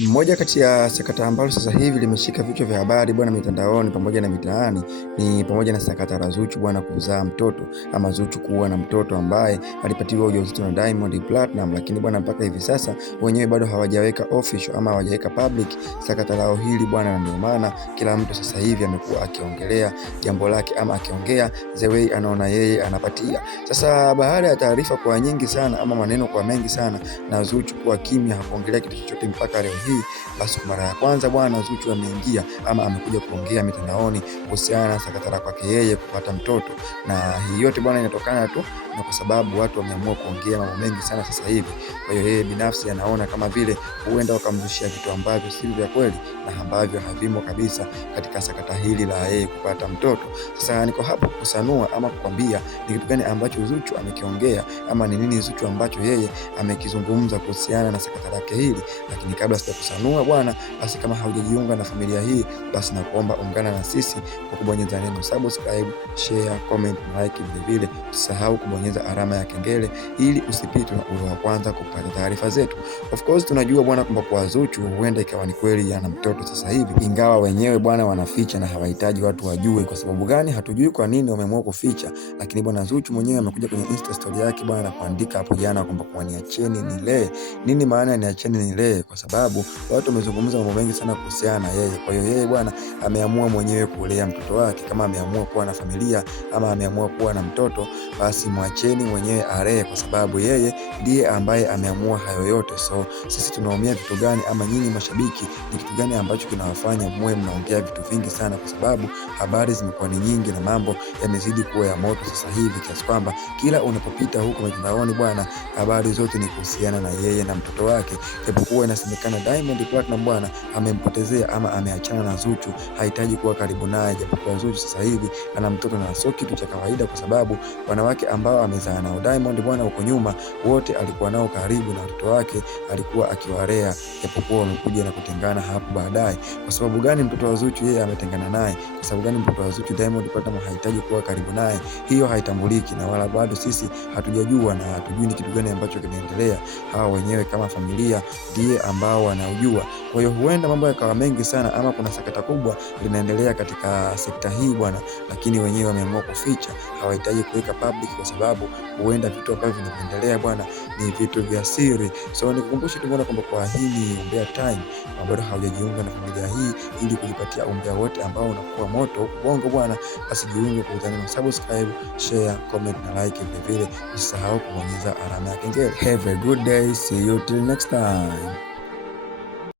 Mmoja kati ya sakata ambalo sasa hivi limeshika vichwa vya habari bwana mitandaoni pamoja na mitaani ni pamoja na sakata la Zuchu bwana kuzaa mtoto ama Zuchu kuwa na mtoto ambaye alipatiwa ujauzito na Diamond Platinum, lakini bwana mpaka hivi sasa wenyewe bado hawajaweka official ama hawajaweka public sakata lao hili bwana, na ndio maana kila mtu sasa hivi amekuwa akiongelea jambo lake ama akiongea the way anaona yeye anapatia. Sasa baada ya taarifa kwa nyingi sana ama maneno kwa mengi sana na Zuchu kuwa kimya, hakuongelea kitu chochote mpaka leo hii, basi kwa mara ya kwanza bwana Zuchu ameingia ama amekuja kuongea mitandaoni kuhusiana na sakata la kwake yeye kupata mtoto, na hii yote bwana inatokana tu na kwa sababu watu wameamua kuongea mambo mengi sana sasa hivi. Kwa hiyo yeye binafsi anaona kama vile huenda wakamzushia vitu ambavyo si vya kweli na ambavyo havimo kabisa katika sakata hili la yeye kupata mtoto. Sasa niko hapo kusanua ama kukwambia ni kitu gani ambacho Zuchu amekiongea ama ni nini Zuchu ambacho yeye amekizungumza kuhusiana na sakata lake hili. Lakini kabla sijakusanua bwana, basi kama haujajiunga na familia hii, basi nakuomba ungana na sisi kwa kubonyeza neno subscribe, share, comment na like. Vile vile usisahau kubonyeza alama ya kengele ili usipitwe na uwe wa kwanza kupata taarifa zetu. Of course tunajua bwana kwamba kwa Zuchu huenda ikawa ni kweli yana mtoto sasa hivi, ingawa wenyewe bwana wanaficha na hawahitaji watu wajue. Kwa sababu gani? Hatujui kwa nini wameamua kuficha, lakini bwana Zuchu mwenyewe amekuja kwenye Insta story yake bwana na kuandika hapo jana kwamba kwa niacheni nilee. Nini maana ya niacheni nilee? Kwa sababu watu wamezungumza mambo mengi sana kuhusiana na yeye. Kwa hiyo yeye bwana ameamua mwenyewe kulea mtoto wake. Kama ameamua kuwa na familia ama ameamua kuwa na mtoto, basi mwacheni mwenyewe alee, kwa sababu yeye ndiye ambaye ameamua hayo yote. So sisi tunaumia vitu gani? Ama nyinyi mashabiki ni kitu gani ambacho kinawafanya muwe mnaongea vitu vingi sana? Kwa sababu habari zimekuwa ni nyingi na mambo yamezidi kuwa ya moto sasa hivi, kiasi kwamba kila unapopita huko mitandaoni bwana, habari zote ni kuhusiana na yeye na mtoto wake. Japokuwa inasemekana Diamond Platinum bwana amempotezea ama ameachana na Zuchu, hahitaji kuwa karibu naye, japokuwa Zuchu sasa hivi ana mtoto na sio kitu cha kawaida, kwa sababu wanawake ambao amezaa nao Diamond bwana huko nyuma wote alikuwa nao karibu na mtoto wake alikuwa akiwalea, japokuwa wamekuja na kutengana hapo baadaye. Kwa sababu gani mtoto wa Zuchu yeye ametengana naye? Kwa sababu gani mtoto wa Zuchu Diamond Platinum hahitaji kuwa karibu naye? Hiyo haitambuliki na wala bado sisi hatujajua na hatujui ni kitu gani ambacho kinaendelea. Hawa wenyewe kama familia ndiye ambao wanaujua. Kwa hiyo huenda mambo yakawa mengi sana ama kuna sakata kubwa linaendelea katika sekta hii bwana, lakini wenyewe wameamua kuficha, hawahitaji kuweka public kwa sababu huenda vitu ambavyo vinaendelea bwana ni vitu vya siri. So nikukumbushe tu bwana kwamba kwa hii ni Umbea Time, bado haujajiunga na familia hii ili kujipatia umbea wote ambao unakuwa moto huko Bongo bwana, basi jiunge kwa na subscribe, share, comment na like. Vile vile usisahau kubonyeza alama ya kengele. Have a good day, see you till next time.